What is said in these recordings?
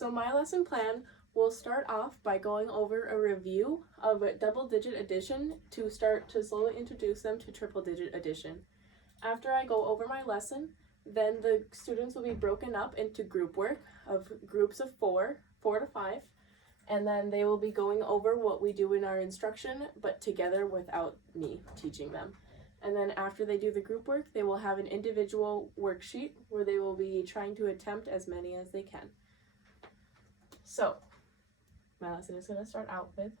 So my lesson plan will start off by going over a review of double-digit addition to start to slowly introduce them to triple-digit addition. After I go over my lesson, then the students will be broken up into group work of groups of 4 to 5, and then they will be going over what we do in our instruction, but together without me teaching them. And then after they do the group work, they will have an individual worksheet where they will be trying to attempt as many as they can. So, my lesson is going to start out with,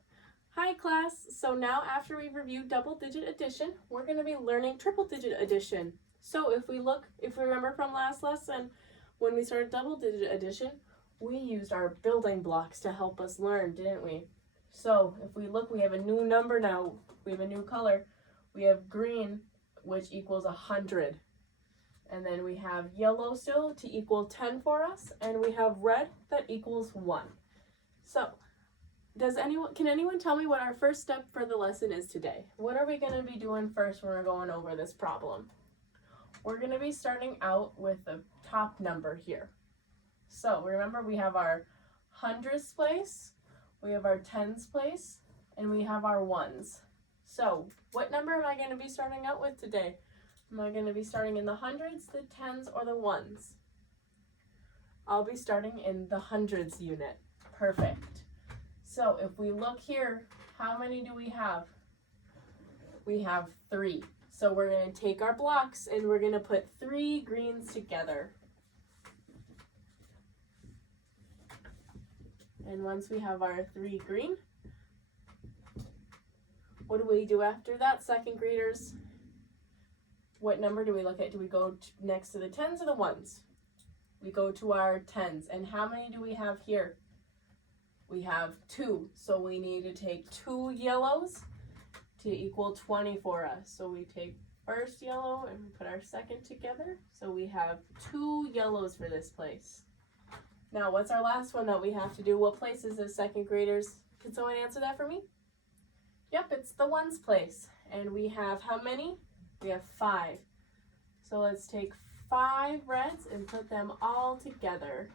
hi class! So now after we've reviewed double-digit addition, we're going to be learning triple-digit addition. So if we remember from last lesson, when we started double-digit addition, we used our building blocks to help us learn, didn't we? So if we look, we have a new number now. We have a new color. We have green, which equals 100. And then we have yellow still to equal 10 for us. And we have red that equals 1. So can anyone tell me what our first step for the lesson is today? What are we going to be doing first when we're going over this problem? We're going to be starting out with the top number here. So remember, we have our hundreds place, we have our tens place, and we have our ones. So what number am I going to be starting out with today? Am I going to be starting in the hundreds, the tens, or the ones? I'll be starting in the hundreds unit. Perfect. So if we look here, how many do we have? We have 3. So we're going to take our blocks and we're going to put 3 greens together. And once we have our 3 green, what do we do after that, second graders? What number do we look at? Do we go next to the tens or the ones? We go to our tens. And how many do we have here? We have 2. So we need to take 2 yellows to equal 20 for us. So we take first yellow and we put our second together. So we have 2 yellows for this place. Now, what's our last one that we have to do? What place is this, second graders? Can someone answer that for me? Yep, it's the ones place. And we have how many? We have 5. So let's take 5 reds and put them all together.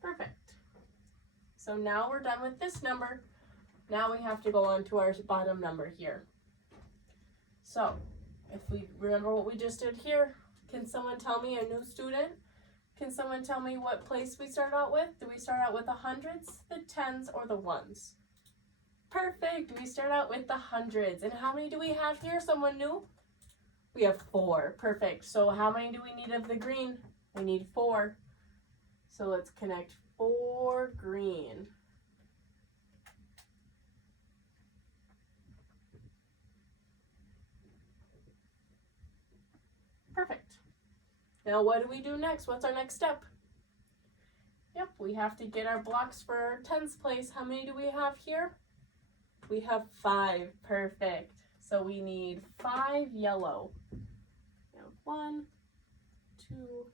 Perfect. So now we're done with this number. Now we have to go on to our bottom number here. So if we remember what we just did here, can someone tell me, a new student, can someone tell me what place we start out with? Do we start out with the hundreds, the tens, or the ones? Perfect, we start out with the hundreds. And how many do we have here? Someone new? We have 4, perfect. So how many do we need of the green? We need 4. So let's connect 4 green. Perfect. Now what do we do next? What's our next step? Yep, we have to get our blocks for our tens place. How many do we have here? We have 5. Perfect. So we need 5 yellow. Now 1, 2,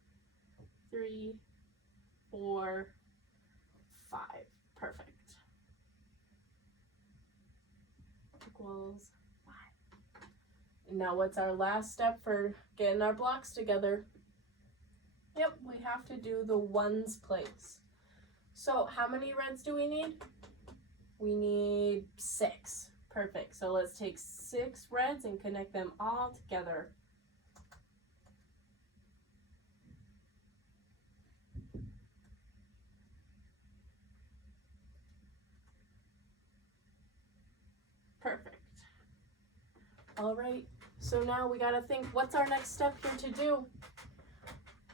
3, 4, 5. Perfect. Equals 5. And now what's our last step for getting our blocks together? Yep, we have to do the ones place. So how many reds do we need? We need 6. Perfect. So let's take 6 reds and connect them all together. Perfect. All right, so now we gotta think, what's our next step here to do?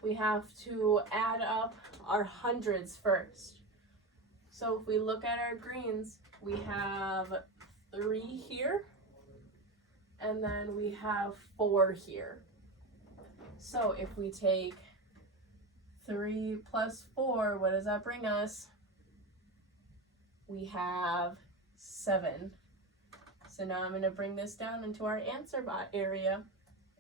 We have to add up our hundreds first. So if we look at our greens, we have 3 here, and then we have 4 here. So if we take 3 plus 4, what does that bring us? We have 7. So now I'm going to bring this down into our answer area,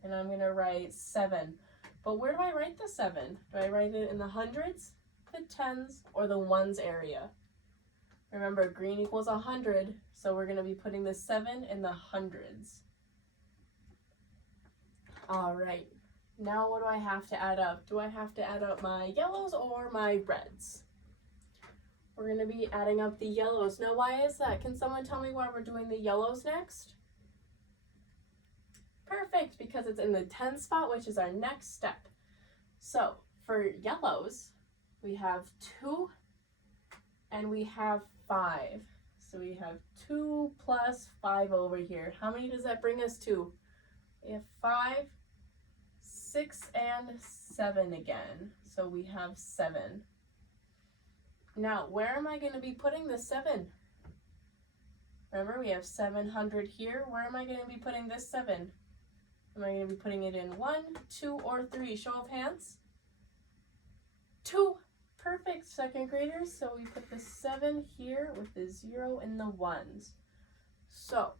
and I'm going to write 7. But where do I write the 7? Do I write it in the hundreds, the tens, or the ones area? Remember, green equals 100, so we're going to be putting the 7 in the hundreds. All right, Now what do I have to add up? Do I have to add up my yellows or my reds? We're going to be adding up the yellows. Now why is that? Can someone tell me why we're doing the yellows next? Perfect, because it's in the 10th spot, which is our next step. So for yellows, we have 2 and we have 5. So we have 2 plus 5 over here. How many does that bring us to? We have 5, 6, and 7 again. So we have 7. Now, where am I going to be putting the 7? Remember, we have 700 here. Where am I going to be putting this 7? Am I going to be putting it in 1, 2, or 3? Show of hands. 2. Perfect, second graders. So we put the 7 here with the 0 and the 1s. So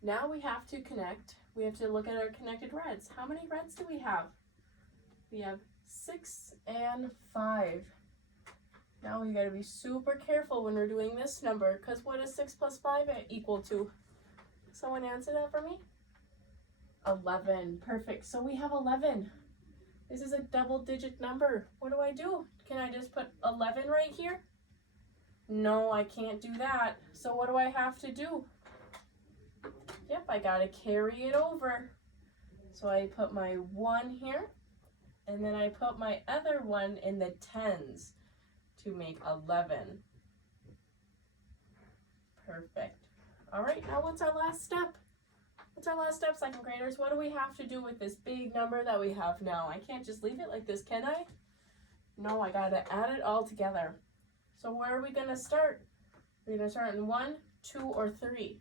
now we have to connect. We have to look at our connected reds. How many reds do we have? We have 6 and 5. Now we got to be super careful when we're doing this number, because what is 6 plus 5 equal to? Someone answer that for me? 11. Perfect. So we have 11. This is a double-digit number. What do I do? Can I just put 11 right here? No, I can't do that. So what do I have to do? Yep, I got to carry it over. So I put my 1 here, and then I put my other 1 in the 10s to make 11. Perfect. All right, now what's our last step? What's our last step, second graders? What do we have to do with this big number that we have now? I can't just leave it like this, can I? No, I gotta add it all together. So where are we gonna start? We're gonna start in 1, 2, or 3.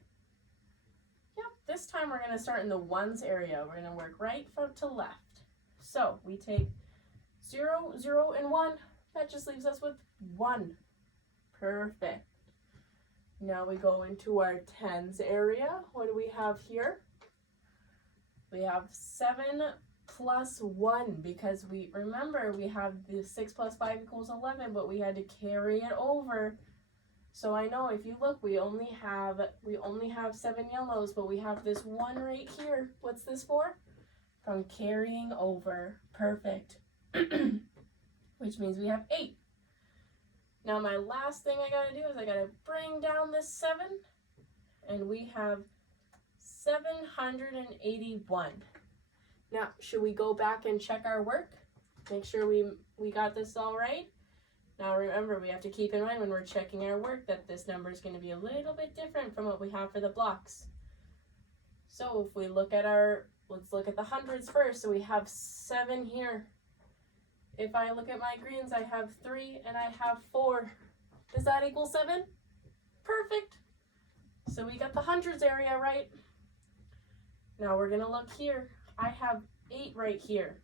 Yep, this time we're gonna start in the 1s area. We're gonna work right from to left. So we take 0, 0, and 1. That just leaves us with 1. Perfect. Now we go into our 10s area. What do we have here? We have 7 plus 1, because we remember we have the 6 plus 5 equals 11, but we had to carry it over. So I know if you look, we only have 7 yellows, but we have this 1 right here. What's this for? From carrying over. Perfect. Which means we have 8. Now my last thing I gotta do is I gotta bring down this 7, and we have 781. Now, should we go back and check our work? Make sure we got this all right? Now remember, we have to keep in mind when we're checking our work that this number is gonna be a little bit different from what we have for the blocks. So if we look at let's look at the hundreds first. So we have 7 here. If I look at my greens, I have 3 and I have 4. Does that equal 7? Perfect. So we got the hundreds area right. Now we're gonna look here. I have 8 right here.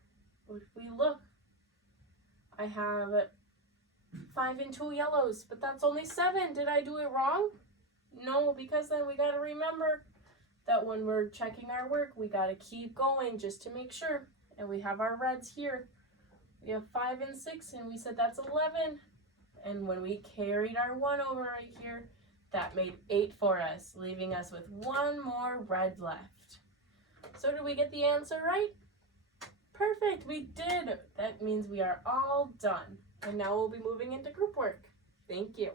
If we look, I have 5 and 2 yellows, but that's only 7. Did I do it wrong? No, because then we gotta remember that when we're checking our work, we gotta keep going just to make sure. And we have our reds here. We have 5 and 6, and we said that's 11. And when we carried our 1 over right here, that made 8 for us, leaving us with 1 more red left. So did we get the answer right? Perfect, we did. That means we are all done. And now we'll be moving into group work. Thank you.